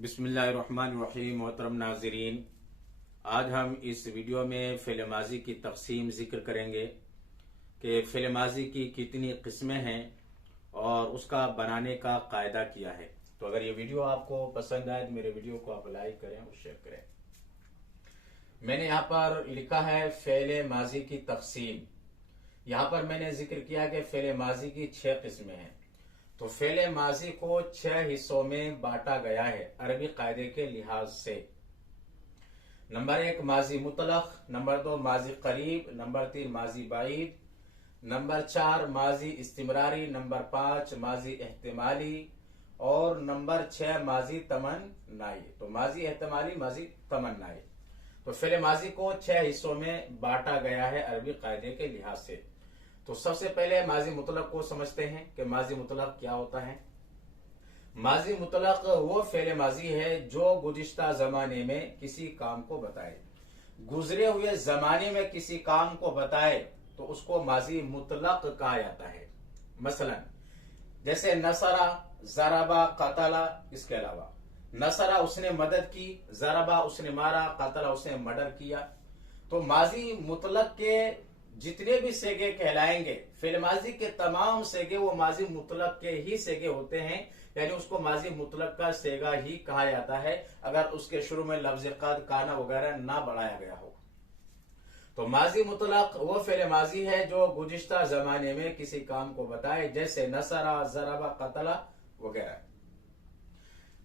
बिस्मिल्लाहिर्रहमानिर्रहीम। मोहतरम नाज़रीन, आज हम इस वीडियो में फ़िल माज़ी की तक़सीम ज़िक्र करेंगे कि फ़िल माज़ी की कितनी किस्में हैं और उसका बनाने का कायदा क्या है। तो अगर ये वीडियो आपको पसंद आए तो मेरे वीडियो को आप लाइक करें और शेयर करें। मैंने यहाँ पर लिखा है फ़िल माज़ी की तक़सीम। यहाँ पर मैंने जिक्र किया कि फ़िल माज़ी की 6 किस्में हैं। तो फ़िल माज़ी को 6 हिस्सों में बांटा गया है अरबी कायदे के लिहाज से। नंबर 1 माजी मुतलक, नंबर 2 माजी करीब, नंबर 3 माजी बाइद, नंबर 4 माजी इस्तिमरारी, नंबर 5 माजी एहतिमाली और नंबर 6 माजी तमन्नाई। तो माजी एहतिमाली, माजी तमन्नाई। तो फ़िल माज़ी को 6 हिस्सों में बांटा गया है अरबी कायदे के लिहाज से। तो सबसे पहले माजी मुतलक को समझते हैं कि माजी मुतलक क्या होता है। माजी मुतलक वो फ़िल माज़ी है जो गुज़िश्ता ज़माने में किसी काम को बताए, गुजरे हुए ज़माने में किसी काम को बताए तो उसको माजी मुतलक कहा जाता है। मसलन जैसे नसरा, ज़रबा, कतला। इसके अलावा नसरा उसने मदद की, ज़रबा उसने मारा, कतला उसने मर्डर किया। तो माजी मुतलक के जितने भी सेगे कहलाएंगे, फ़िल माज़ी के तमाम सेगे वो माजी मुतलक के ही सेगे होते हैं, यानी उसको माजी मुतलक का सेगा ही कहा जाता है अगर उसके शुरू में लफ्ज कद, काना वगैरह ना बढ़ाया गया हो। तो माजी मुतलक वो फ़िल माज़ी है जो गुज़िश्ता जमाने में किसी काम को बताए, जैसे नसरा, ज़रबा, कतला वगैरह।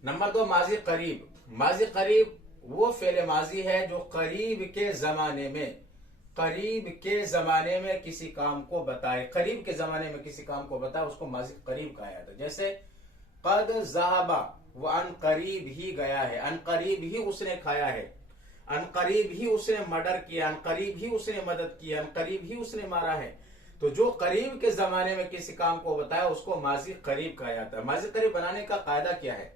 नंबर 2 माजी करीब। माजी करीब वो फ़िल माज़ी है जो करीब के जमाने में, करीब के जमाने में किसी काम को बताए, करीब के जमाने में किसी काम को बताए उसको माजी करीब कहा जाता है। जैसे कद ज़हाबा, वो अन करीब ही गया है, अन करीब ही उसने खाया है, अन करीब ही उसने मर्डर किया, अन करीब ही उसने मदद की, अन करीब ही उसने मारा है। तो जो करीब के जमाने में किसी काम को बताया उसको माजी करीब कहा जाता है। माजी करीब बनाने का कायदा क्या है?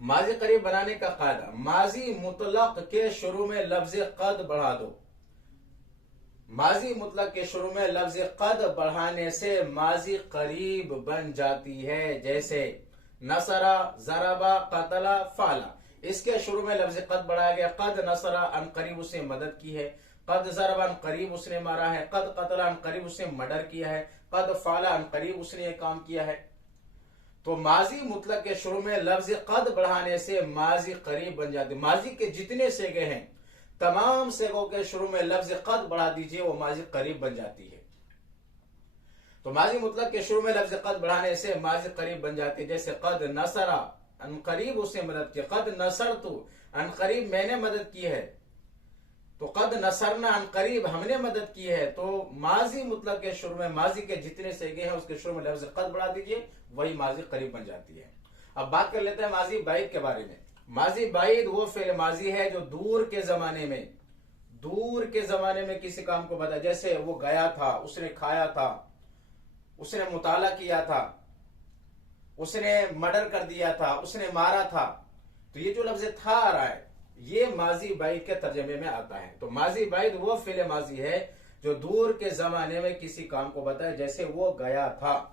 माजी करीब बनाने का कायदा, माजी मुतलक के शुरू में लफ्ज कद बढ़ा दो। माजी मुतलक के शुरू में लफ्ज कद बढ़ाने से माजी करीब बन जाती है। जैसे नसरा, ज़रबा, कतला, फाला। इसके शुरू में लफ्ज कद बढ़ाया गया। कद नसरा, अन करीब उसने मदद की है। कद ज़रबा, अन करीब उसने मारा है। कद कतला, अन करीब उसने मर्डर किया है। कद फाला, अन करीब उसने काम किया है। तो माजी मुतलक के शुरू में लफ्ज कद बढ़ाने से माजी करीब बन जाती है। माजी के जितने सेगे हैं तमाम सेगों के शुरू में लफ्ज कद बढ़ा दीजिए, वो माजी करीब बन जाती है। तो माजी मुतलक के शुरू में लफ्ज कद बढ़ाने से माजी करीब बन जाती है। जैसे कद नसरा, अन करीब उसने मदद की। कद नसरतु, अन करीब मैंने मदद की है। तो कद नसरना, अन करीब हमने मदद की है। तो माजी मुतलक के शुरू में माजी के जितने सेगे हैं उसके शुरू में लफ्ज कद बढ़ा दीजिए, वही माजी करीब बन जाती है। अब बात कर लेते हैं माजी बाइद के बारे में। माजी बाइद वो फ़िल माज़ी है जो दूर के जमाने में, दूर के जमाने में किसी काम को बता। जैसे वो गया था, उसने खाया था, उसने मुताला किया था, उसने मर्डर कर दिया था, उसने मारा था। तो ये जो लफ्ज था आ रहा है ये माजी बाइद के तर्जमे में आता है। तो माजी बाइद वो फ़िल माज़ी है जो दूर के जमाने में किसी काम को बताए, जैसे वो गया था।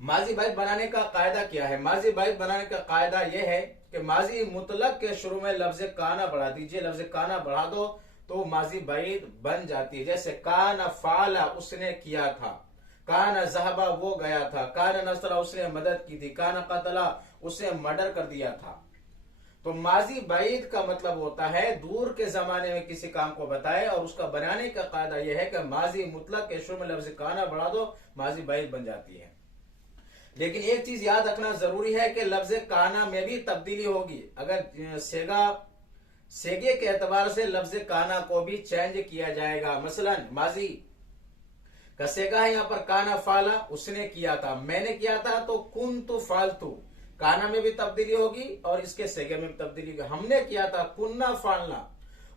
माजी बाइद बनाने का कायदा क्या है? माजी बाइद बनाने का कायदा यह है कि माजी मुतलक के शुरू में लफ्ज काना बढ़ा दीजिए। लफ्ज काना बढ़ा दो तो माजी बाइद बन जाती है। जैसे काना फाला, उसने किया था। काना ज़हबा, वो गया था। काना नसरा, उसने मदद की थी। काना कतला, उसने मर्डर कर दिया था। तो माजी बाइद का मतलब होता है दूर के जमाने में किसी काम को बताए, और उसका बनाने का कायदा यह है कि माजी मुतलक के शुरू में लफ्ज काना बढ़ा दो, माजी बाइद बन जाती है। लेकिन एक चीज याद रखना जरूरी है कि लफ्ज काना में भी तब्दीली होगी। अगर सेगे के एतबार से लफ्ज काना को भी चेंज किया जाएगा। मसलन माजी का सेगा है यहाँ पर काना फाला, उसने किया था, मैंने किया था, तो कुन्तु फालतू। काना में भी तब्दीली होगी और इसके सेगे में भी तब्दीली होगी। हमने किया था कुन्ना फालना,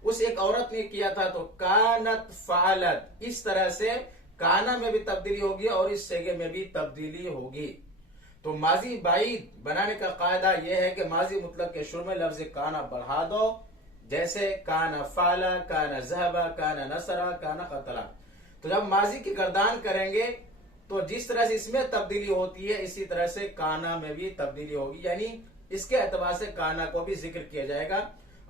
उस एक औरत ने किया था तो कानत फालत। इस तरह से काना में भी तब्दीली होगी और इस सेगे में भी तब्दीली होगी। तो माजी बाइद बनाने का कायदा यह है कि माजी मुतलक के शुरू में लफ्ज काना बढ़ा दो। जैसे काना फाला, काना ज़हबा, काना नसरा, काना कतला। तो जब माजी की गर्दान करेंगे तो जिस तरह से इसमें तब्दीली होती है इसी तरह से काना में भी तब्दीली होगी, यानी इसके एतबार से काना को भी जिक्र किया जाएगा।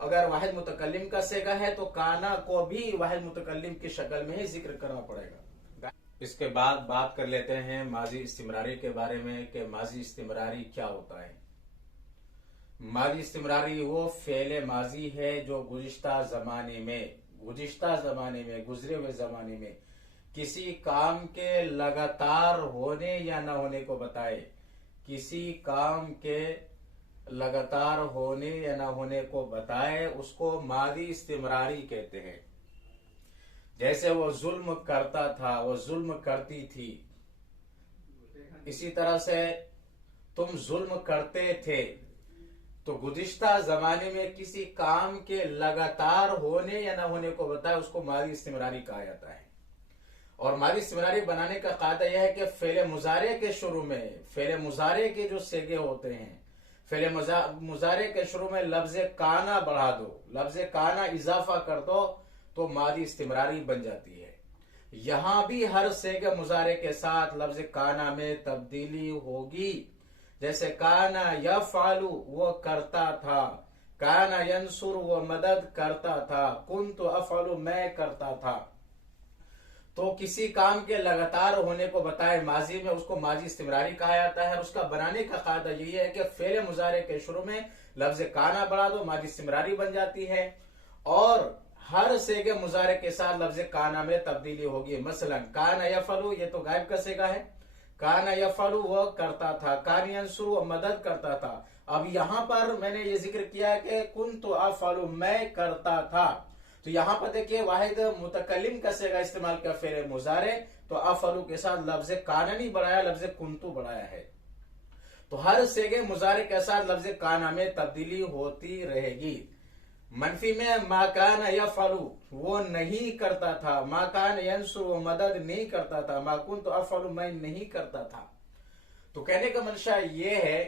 अगर वाहिद मुतकल्लिम का सेगा है तो काना को भी वाहिद मुतकल्लिम की शक्ल में ही जिक्र करना पड़ेगा। इसके बाद बात कर लेते हैं माजी इस्तिमरारी के बारे में कि माजी इस्तिमरारी क्या होता है। माजी इस्तिमरारी वो फेले माजी है जो गुज़िश्ता ज़माने में गुजरे हुए ज़माने में किसी काम के लगातार होने या न होने को बताए। किसी काम के लगातार होने या न होने को बताए उसको मादी इस्तिमरारी कहते हैं। जैसे वो जुल्म करता था, वो जुल्म करती थी, इसी तरह से तुम जुल्म करते थे। तो गुज़िश्ता जमाने में किसी काम के लगातार होने या न होने को बताए उसको मादी इस्तिमरारी कहा जाता है। और मादी इस्तिमरारी बनाने का कायदा यह है कि फेले मुजारे के शुरू में, फेले मुजारे के जो सेगे होते हैं, फेले मुजारे के शुरू में लफ्ज काना बढ़ा दो, लफ्ज काना इजाफा कर दो तो मादी इस्तिमरारी बन जाती है। यहां भी हर सेगे मुजारे के साथ लफ्ज काना में तब्दीली होगी। जैसे काना यफ़अलु वो करता था, काना यंसुर वो मदद करता था, कुन्तु अफ़अलु मैं करता था। तो किसी काम के लगातार होने को बताए माजी में उसको माजी इस्तिमरारी कहा जाता है। और उसका बनाने का कायदा यही है कि फेले मुजारे के शुरू में लफ्ज काना बढ़ा दो, माजी इस्तिमरारी बन जाती है। और हर सेगे मुजारे के साथ लफ्ज काना में तब्दीली होगी। मसलन काना यफ़अलु ये तो गायब का सेगा है, काना यफ़अलु वह करता था, कान यंसुरु वह मदद करता था। अब यहां पर मैंने ये जिक्र किया कि कुन्तु अफ़अलु मैं करता था। तो यहां पर देखिए वाहिद मुतकल्लिम का सेगा इस्तेमाल किया फेले मुजारे, तो अफ़अलु के साथ लफ्ज काना नहीं बढ़ाया, लफ्ज कुन्तु बढ़ाया है। तो हर सेगे मुजारे के साथ लफ्ज काना में तब्दीली होती रहेगी। मनफी में माकान यफ़अलु वो नहीं करता था, माकान यंसुरु वो मदद नहीं करता था, माकुन्तु अफ़अलु मैं नहीं करता था। तो कहने का मंशा ये है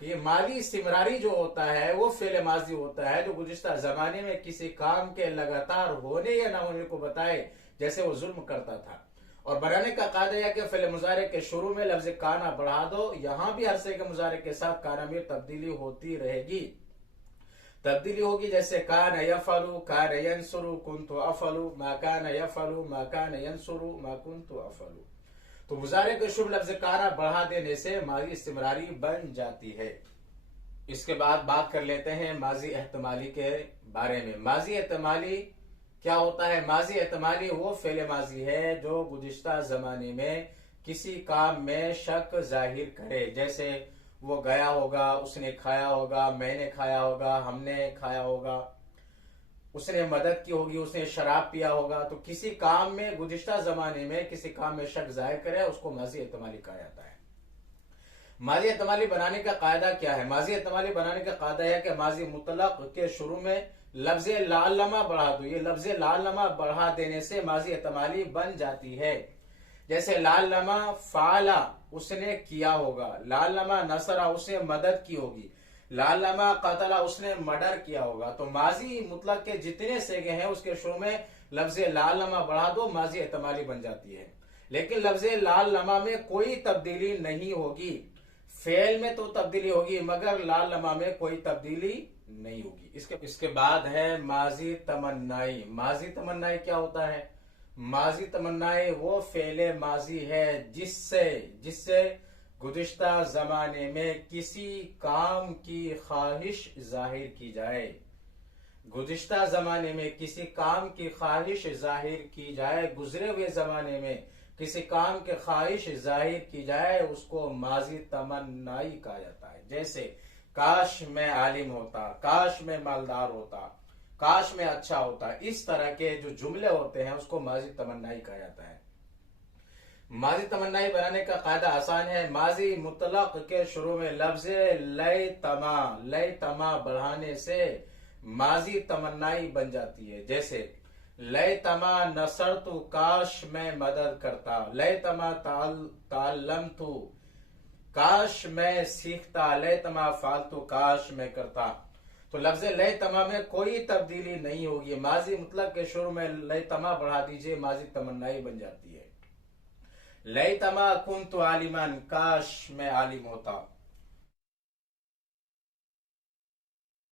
कि मादी इस्तिमरारी जो होता है वो फेले माजी होता है जो गुज़िश्ता जमाने में किसी काम के लगातार होने या न होने को बताए। जैसे वो जुल्म करता था। और बनाने का कायदा यह कि फेले मुजारे के शुरू में लफ्ज काना बढ़ा दो। यहां भी हर सेगे मुजारे के साथ काना में तब्दीली होती रहेगी, तब्दीली होगी। जैसे कान यफ़अलु कान यंसुरु कुन्तु अफ़अलु, मा कान यफ़अलु मा कान यंसुरु मा कुन्तु अफ़अलु। तो मुजारे के शुभ लफ्ज काना बढ़ा देने से माजी इस्तिमरारी बन जाती है। इसके बाद बात कर लेते हैं माजी एहतमाली के बारे में। माजी एहतमाली क्या होता है? माजी एहतमाली वो फेले माजी है जो गुज़िश्ता जमाने में किसी काम में शक जाहिर करे। जैसे वो गया होगा, उसने खाया होगा, मैंने खाया होगा, हमने खाया होगा, उसने मदद की होगी, उसने शराब पिया होगा। तो किसी काम में गुज़िश्ता जमाने में किसी काम में शक जाहिर करे उसको माजी एहतमाली कहा जाता है। माजी एहतमाली बनाने का कायदा क्या है? माजी एहतमाली बनाने का कायदा है कि माजी मुतलक के शुरू में लफ्ज लालमा बढ़ा दो। ये लफ्ज लालमा बढ़ा देने से माजी एहतमाली बन जाती है। जैसे लालमा फाला उसने किया होगा, लालमा नसरा उसने मदद की होगी, लालमा कतला उसने मर्डर किया होगा। तो माजी मुतलक के जितने सेगे हैं उसके शुरू में लफ्ज लालमा बढ़ा दो, माजी एहतमाली बन जाती है। लेकिन लफ्ज लालमा में कोई तब्दीली नहीं होगी। फेल में तो तब्दीली होगी मगर लालमा में कोई तब्दीली नहीं होगी। इसके बाद है माजी तमन्नाई। माजी तमन्नाई क्या होता है? माजी तमन्नाई वो फेले माजी है जिससे गुज़िश्ता जमाने में किसी काम की ख्वाहिश जाहिर की जाए। गुज़िश्ता जमाने में किसी काम की ख्वाहिश जाहिर की जाए, गुजरे हुए जमाने में किसी काम की ख्वाहिश जाहिर की जाए, उसको माजी तमन्नाई कहा जाता है। जैसे काश मैं आलिम होता, काश मैं मालदार होता, काश में अच्छा होता। इस तरह के जो जुमले होते हैं उसको माजी तमन्नाई कहा जाता है। माजी तमन्नाई बनाने का कायदा आसान है। माजी मुतलक के शुरू में लफ्ज लय तमा बढ़ाने से माजी तमन्नाई बन जाती है। जैसे लय तमा नसरतु काश मैं मदद करता, लय तमा ताल्लमतु काश मैं सीखता, लय तमा फालतू काश मैं करता। तो लफ्ज लय तमा में कोई तब्दीली नहीं होगी। माजी मुतलक के शुरू में लय तमा बढ़ा दीजिए, माजी तमन्नाई बन जाती है। लय तमा कुन्तु आलिमन काश मैं आलिम होता।